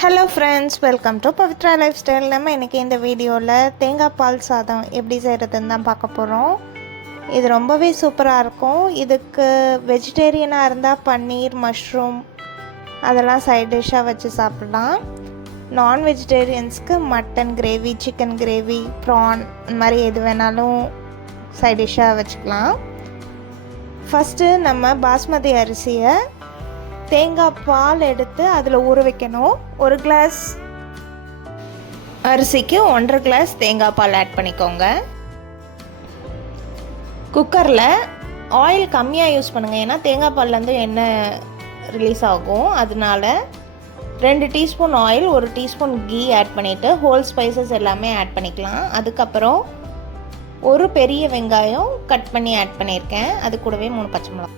Hello friends welcome to Pavithra lifestyle நம்ம இன்றைக்கி இந்த வீடியோவில் தேங்காய் பால் சாதம் எப்படி செய்கிறதுன்னு தான் பார்க்க போகிறோம் இது ரொம்பவே சூப்பராக இருக்கும். இதுக்கு வெஜிடேரியனாக இருந்தால் பன்னீர் மஷ்ரூம் அதெல்லாம் சைட் டிஷ்ஷாக வச்சு சாப்பிட்லாம். நான் வெஜிடேரியன்ஸ்க்கு mutton gravy chicken gravy prawn இந்த மாதிரி எது வேணாலும் சைட் டிஷ்ஷாக வச்சுக்கலாம். ஃபஸ்ட்டு நம்ம பாஸ்மதி அரிசியை தேங்காய் பால் எடுத்து அதில் ஊற வைக்கணும். ஒரு கிளாஸ் அரிசிக்கு ஒன்றரை கிளாஸ் தேங்காய் பால் ஆட் பண்ணிக்கோங்க. குக்கரில் ஆயில் கம்மியாக யூஸ் பண்ணுங்கள் ஏன்னா தேங்காய் பால்லேருந்து எண்ணெய் ரிலீஸ் ஆகும். அதனால ரெண்டு டீஸ்பூன் ஆயில் ஒரு டீஸ்பூன் கீ ஆட் பண்ணிவிட்டு ஹோல் ஸ்பைசஸ் எல்லாமே ஆட் பண்ணிக்கலாம். அதுக்கப்புறம் ஒரு பெரிய வெங்காயம் கட் பண்ணி ஆட் பண்ணியிருக்கேன். அது கூடவே மூணு பச்சை மிளகா.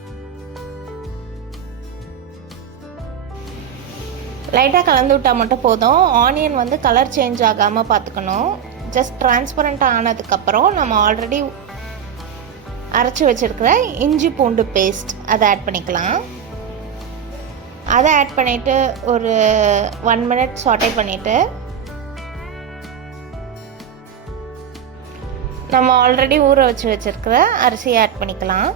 லைட்டாக கலந்து விட்டால் மட்டும் போதும். ஆனியன் வந்து கலர் சேஞ்ச் ஆகாமல் பார்த்துக்கணும் ஜஸ்ட் டிரான்ஸ்பரண்ட்டாக ஆனதுக்கப்புறம் நம்ம ஆல்ரெடி அரைச்சி வச்சுருக்கிற இஞ்சி பூண்டு பேஸ்ட் அதை ஆட் பண்ணிக்கலாம். அதை ஆட் பண்ணிவிட்டு ஒரு ஒன் மினிட் சாட்டை பண்ணிவிட்டு நம்ம ஆல்ரெடி ஊற வச்சு வச்சுருக்கிற அரிசியை ஆட் பண்ணிக்கலாம்.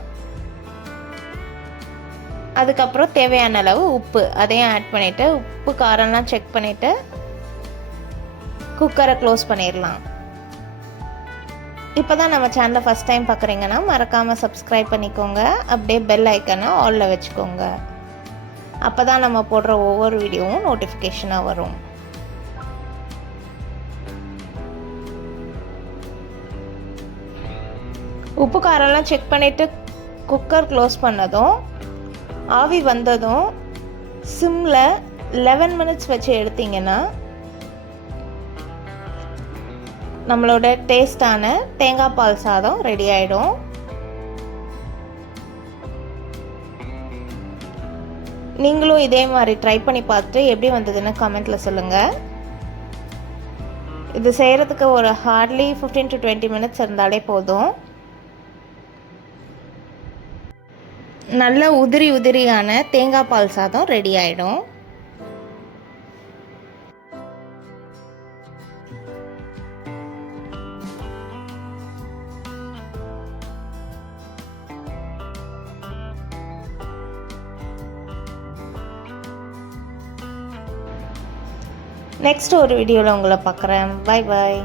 அதுக்கப்புறம் தேவையான அளவு உப்பு. அதையும் ஆட் பண்ணிவிட்டு உப்பு காரம்லாம் செக் பண்ணிவிட்டு குக்கரை க்ளோஸ் பண்ணிடலாம். இப்போ தான் நம்ம சேனலை ஃபஸ்ட் டைம் பார்க்குறீங்கன்னா மறக்காமல் சப்ஸ்கிரைப் பண்ணிக்கோங்க. அப்படியே பெல் ஐக்கனை ஆலில் வச்சுக்கோங்க. அப்போ தான் நம்ம போடுற ஒவ்வொரு வீடியோவும் நோட்டிஃபிகேஷனாக வரும். உப்பு காரம்லாம் செக் பண்ணிவிட்டு குக்கர் க்ளோஸ் பண்ணதும் ஆவி வந்ததும் சிம்மில் லெவன் மினிட்ஸ் வச்சு எடுத்திங்கன்னா நம்மளோட டேஸ்டான தேங்காய் பால் சாதம் ரெடி ஆகிடும் நீங்களும் இதே மாதிரி ட்ரை பண்ணி பார்த்துட்டு எப்படி வந்ததுன்னு கமெண்ட்டில் சொல்லுங்கள் இது செய்கிறதுக்கு ஒரு hardly fifteen to twenty minutes இருந்தாலே போதும். நல்ல உதிரி உதிரியான தேங்காய் பால் சாதம் ரெடி ஆகிடும் நெக்ஸ்ட் ஒரு வீடியோவில் உங்களை பார்க்குறேன். பாய் பாய்